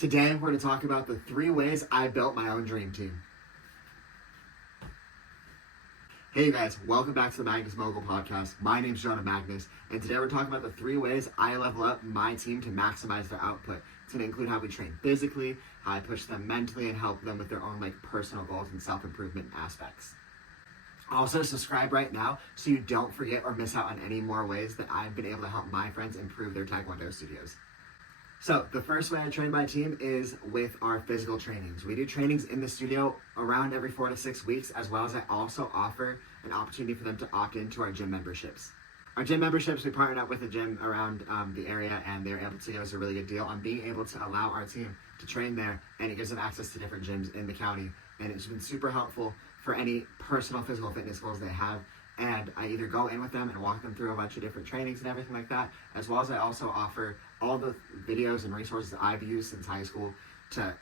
Today, we're going to talk about the 3 ways I built my own dream team. Hey you guys, welcome back to the Mogul Podcast. My name's Jonah Magness, and today we're talking about the 3 ways I level up my team to maximize their output. It's going to include how we train physically, how I push them mentally, and help them with their own personal goals and self-improvement aspects. Also, subscribe right now so you don't forget or miss out on any more ways that I've been able to help my friends improve their Taekwondo studios. So, the first way I train my team is with our physical trainings. We do trainings in the studio around every 4 to 6 weeks, as well as I also offer an opportunity for them to opt into our gym memberships. Our gym memberships, we partnered up with a gym around the area, and they're able to give us a really good deal on being able to allow our team to train there, and it gives them access to different gyms in the county. And it's been super helpful for any personal physical fitness goals they have. And I either go in with them and walk them through a bunch of different trainings and everything like that, as well as I also offer all the videos and resources that I've used since high school to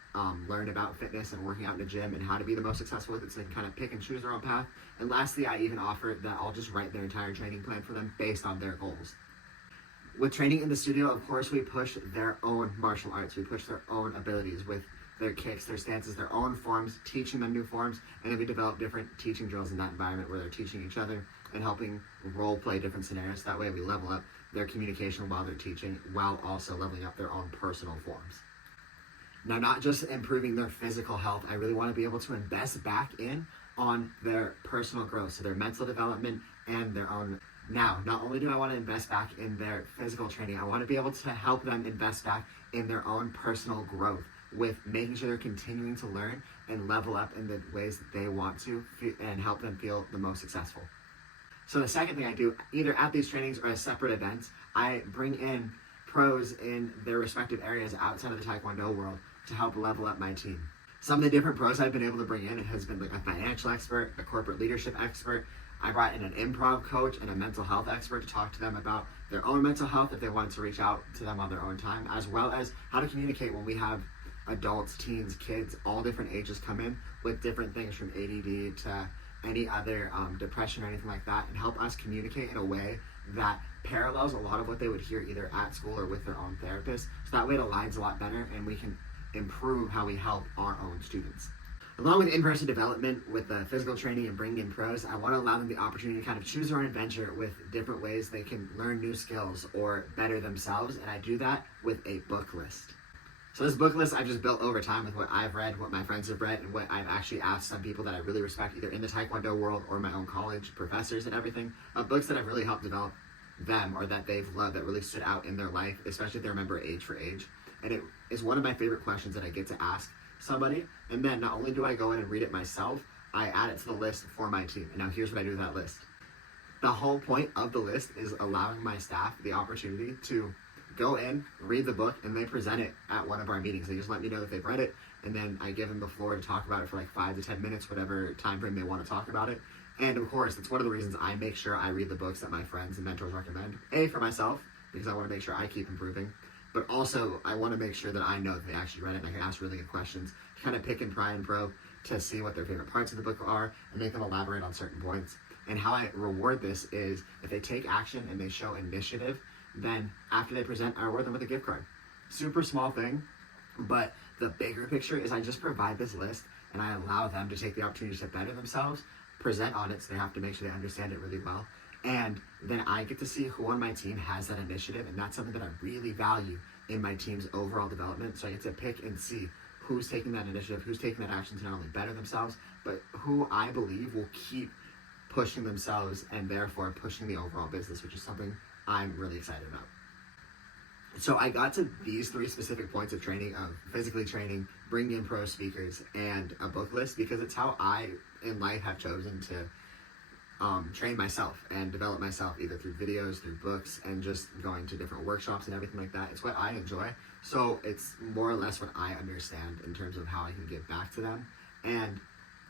learn about fitness and working out in the gym and how to be the most successful with it, so they can kind of pick and choose their own path. And lastly, I even offer that I'll just write their entire training plan for them based on their goals. With training in the studio, of course, we push their own martial arts. We push their own abilities with their kicks, their stances, their own forms, teaching them new forms, and then we develop different teaching drills in that environment where they're teaching each other and helping role play different scenarios. That way we level up their communication while they're teaching, while also leveling up their own personal forms. Now, not just improving their physical health, I really want to be able to invest back in on their personal growth, so their mental development and their own. Now, not only do I want to invest back in their physical training, I want to be able to help them invest back in their own personal growth, with making sure they're continuing to learn and level up in the ways that they want to and help them feel the most successful. So the second thing I do, either at these trainings or as separate events, I bring in pros in their respective areas outside of the Taekwondo world to help level up my team. Some of the different pros I've been able to bring in has been a financial expert, a corporate leadership expert. I brought in an improv coach and a mental health expert to talk to them about their own mental health if they wanted to reach out to them on their own time, as well as how to communicate when we have adults, teens, kids, all different ages come in with different things from ADD to any other depression or anything like that, and help us communicate in a way that parallels a lot of what they would hear either at school or with their own therapist. So that way it aligns a lot better and we can improve how we help our own students. Along with in-person development with the physical training and bringing in pros, I want to allow them the opportunity to kind of choose their own adventure with different ways they can learn new skills or better themselves, and I do that with a book list. So this book list I've just built over time with what I've read, what my friends have read, and what I've actually asked some people that I really respect, either in the Taekwondo world or my own college professors and everything, books that have really helped develop them or that they've loved, that really stood out in their life, especially if they remember age for age. And it is one of my favorite questions that I get to ask somebody. And then not only do I go in and read it myself, I add it to the list for my team. And now here's what I do with that list. The whole point of the list is allowing my staff the opportunity to go in, read the book, and they present it at one of our meetings. They just let me know that they've read it, and then I give them the floor to talk about it for 5 to 10 minutes, whatever time frame they want to talk about it. And of course, it's one of the reasons I make sure I read the books that my friends and mentors recommend. A, for myself, because I want to make sure I keep improving, but also I want to make sure that I know that they actually read it and I can ask really good questions, kind of pick and pry and probe to see what their favorite parts of the book are and make them elaborate on certain points. And how I reward this is if they take action and they show initiative, then after they present, I reward them with a gift card. Super small thing, but the bigger picture is I just provide this list and I allow them to take the opportunity to better themselves, present on it, so they have to make sure they understand it really well. And then I get to see who on my team has that initiative, and that's something that I really value in my team's overall development. So I get to pick and see who's taking that initiative, who's taking that action to not only better themselves, but who I believe will keep pushing themselves and therefore pushing the overall business, which is something I'm really excited about. So I got to these 3 specific points of training, of physically training, bringing in pro speakers, and a book list, because it's how I in life have chosen to train myself and develop myself, either through videos, through books, and just going to different workshops and everything like that. It's what I enjoy. So it's more or less what I understand in terms of how I can give back to them. And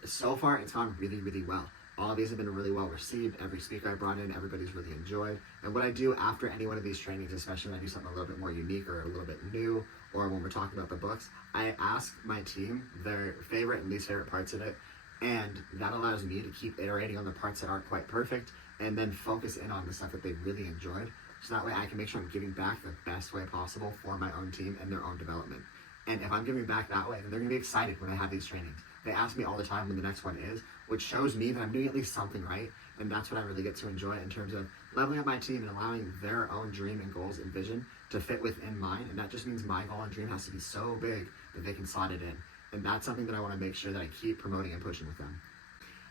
so far, it's gone really, really well. All of these have been really well received. Every speaker I brought in, everybody's really enjoyed. And what I do after any one of these trainings, especially when I do something a little bit more unique or a little bit new, or when we're talking about the books, I ask my team their favorite and least favorite parts of it. And that allows me to keep iterating on the parts that aren't quite perfect and then focus in on the stuff that they really enjoyed. So that way I can make sure I'm giving back the best way possible for my own team and their own development. And if I'm giving back that way, then they're going to be excited when I have these trainings. They ask me all the time when the next one is, which shows me that I'm doing at least something right. And that's what I really get to enjoy in terms of leveling up my team and allowing their own dream and goals and vision to fit within mine. And that just means my goal and dream has to be so big that they can slot it in. And that's something that I want to make sure that I keep promoting and pushing with them.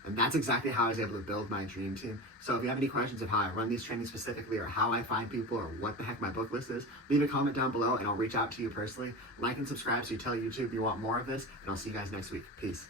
And that's exactly how I was able to build my dream team. So if you have any questions of how I run these trainings specifically, or how I find people, or what the heck my book list is, leave a comment down below and I'll reach out to you personally. Like and subscribe so you tell YouTube you want more of this, and I'll see you guys next week. Peace.